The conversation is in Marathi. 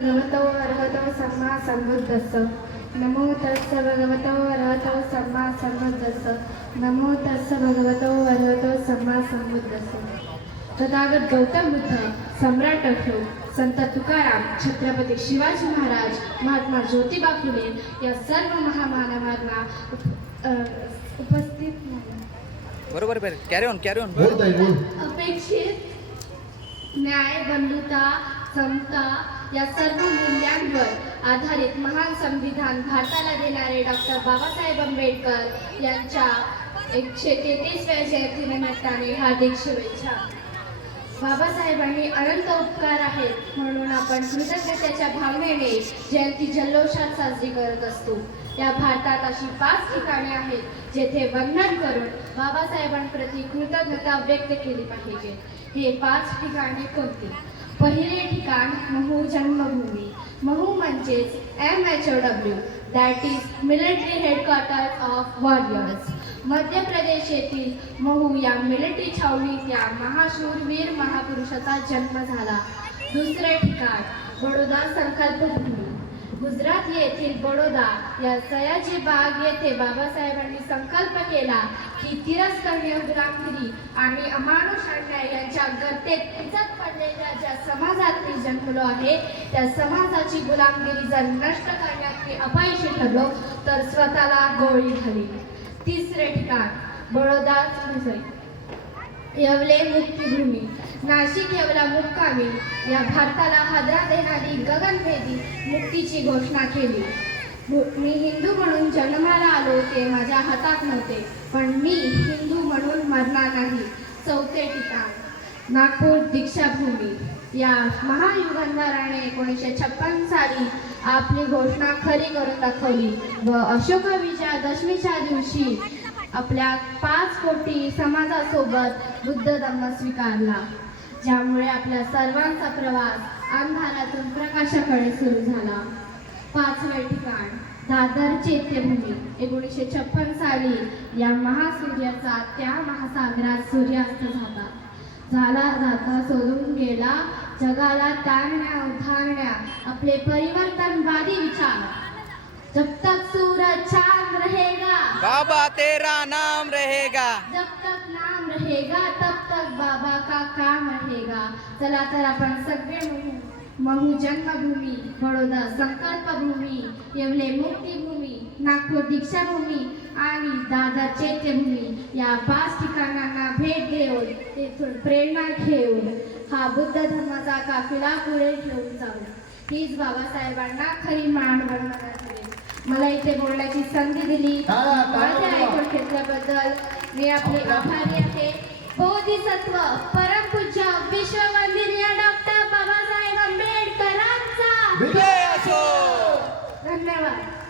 भगवतो अर्हतो सम्मा सम्बुद्धस्स नमो तस्स भगवतो अर्हतो सम्मा सम्बुद्धस्स नमो तस्स भगवतो अर्हतो सम्मा सम्बुद्धस्स तथागत गौतम बुद्ध सम्राट अशोक संत तुकाराम छत्रपती शिवाजी महाराज महात्मा ज्योतिबा फुले या सर्व महामानवांना उपस्थित. बरोबर बरं कॅरी ऑन कॅरी ऑन अपेक्षित न्याय बंधुता समता या सर्व मूल्यांवर आधारित महान संविधान भारताला देणारे डॉक्टर बाबासाहेब आंबेडकर यांच्या एकशे तेहतीसव्या जयंतीनिमित्ताने हार्दिक शुभेच्छा. बाबासाहेबांनी अनंत उपकार आहेत म्हणून आपण कृतज्ञतेच्या भावनेने जयंती जल्लोषात साजरी करत असतो. या भारतात अशी पाच ठिकाणे आहेत जेथे वंदन करून बाबासाहेबांप्रती कृतज्ञता व्यक्त केली पाहिजे. हे पाच ठिकाणे कोणती? पहिले ठिकाण महू जन्मभूमी. महू म्हणजेच M H O W that is military headquarter of warriors Madhya Pradesh येथील महू या मिलिटरी छावणीत या महाशूरवीर महापुरुषाचा जन्म झाला. दुसरे ठिकाण बडोदा संकल्पभूमी. गुजरात येथील बडोदा या सयाजी बाग येथे बाबासाहेबांनी संकल्प केला की तिरस्करणीय गुलामगिरी आणि अमानुष अन्याय यांच्या गर्तेत पिचत पडलेल्या ज्या समाजात मी जन्मलो आहे त्या समाजाची गुलामगिरी जर नष्ट करण्यात मी अपयशी ठरलो तर स्वतःला गोळी घाली तिसरे ठिकाण बडोदा सॉरी येवले मुक्तीभूमी. नाशिक येवला मुक्कामी. या भारताला हादरा देणारी गगनभेदी मुक्तीची घोषणा केली. मी हिंदू म्हणून जन्माला आलो ते माझ्या हातात नव्हते पण मी हिंदू म्हणून मरणार नाही. चौथे ठिकाण. नागपूर दीक्षाभूमी. या महायुगंधराने एकोणीसशे छप्पन साली आपली घोषणा खरी करून दाखवली व अशोक विजयादशमीच्या दिवशी आपल्या पाच कोटी समाजासोबत बुद्ध धम्म स्वीकारला ज्यामुळे आपल्या सर्वांचा प्रवास अंधारातून प्रकाशाकडे सुरू झाला. पाचवे ठिकाण दादर चैत्यभूमी एकोणीसशे छप्पन साली या महासूर्याचा त्या महासागरात सूर्यास्त झाला. झाला जाता सोडून गेला जगाला तारण्या उधारण्या आपले परिवर्तनवादी विचार. जब तक सूरज चांद रहेगा बाबा तेरा नाम रहेगा। जब तक नाम रहेगा तब तक बाबा का काम रहेगा। चला तर आपण सगळे महू जन्मभूमी बडोदा संकल्पभूमी येवले मुक्तीभूमी नागपूर दीक्षाभूमी आणि दादर चैत्यभूमी या पाच ठिकाणांना भेट देऊन तेथून प्रेरणा घेऊन हा बुद्ध धर्माचा काफिला पुढे घेऊन जाऊ. हीच बाबासाहेबांना खरी मान बनवण्यात ठरेल मला इथे बोलण्याची संधी दिली माझे. ऐकून घेतल्याबद्दल मी आपले आभारी आहे बोधिसत्व परमपूज्य विश्व